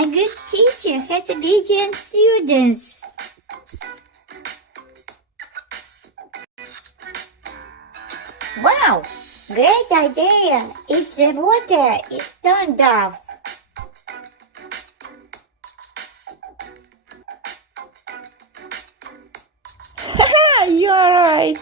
A good teacher has obedient students. Wow! Great idea if the water is turned off. You're right.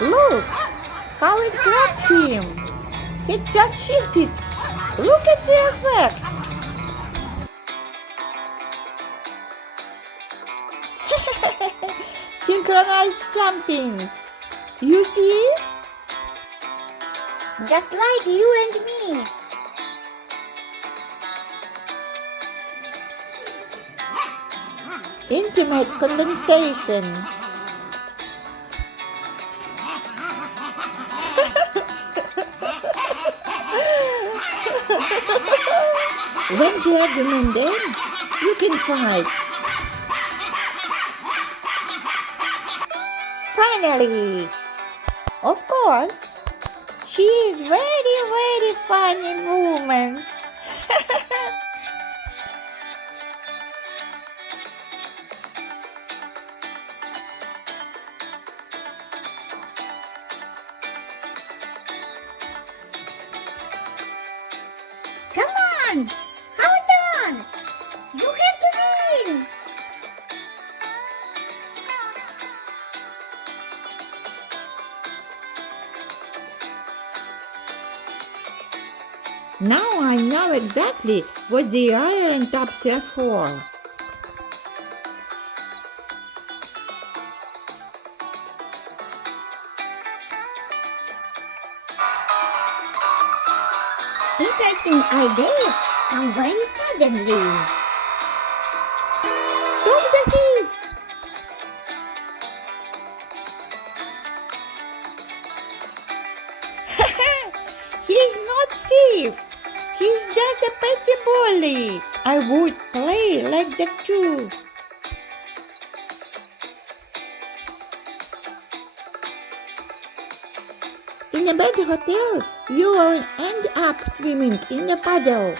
Look how it grabbed him. He just shifted. Look at the effect. Synchronized jumping. You see? Just like you and me. Intimate condensation. When you have them in there, you can fight. Finally! Of course, she is very funny movements. Come on! Hold on! You have to win! Now I know exactly what the iron tops are for. Interesting ideas come very suddenly. Stop the thief! He's not thief. He's just a petty bully. I would play like that too. In a bad hotel, you will end up swimming in a puddle.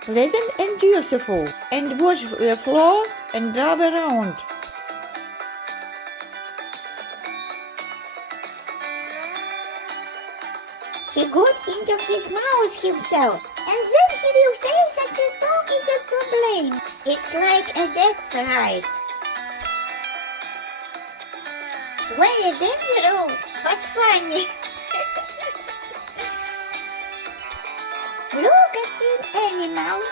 Pleasant and beautiful, and wash the floor and rub around. He got into his mouth himself, and then he will say that the dog is a problem. It's like a death ride. Very dangerous, but funny. Look at the animals.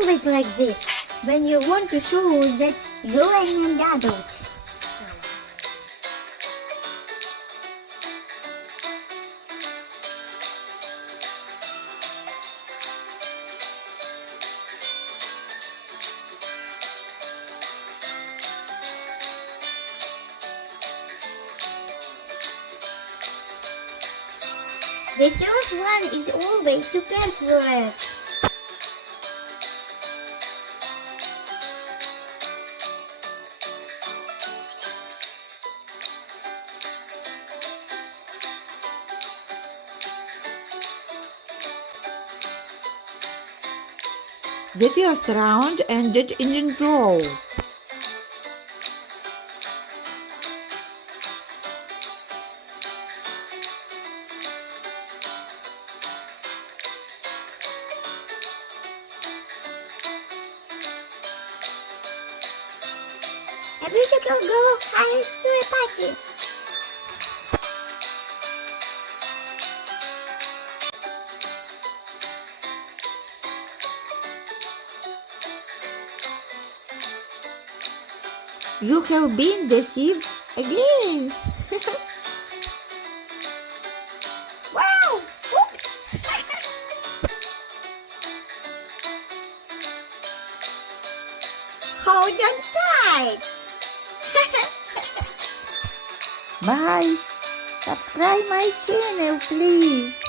always like this when you want to show that you're an adult. The third one is always superfluous. The first round ended in a draw. A beautiful girl hires to a party. You have been deceived again. Wow! Oops! Hold on tight. Bye. Subscribe my channel, please.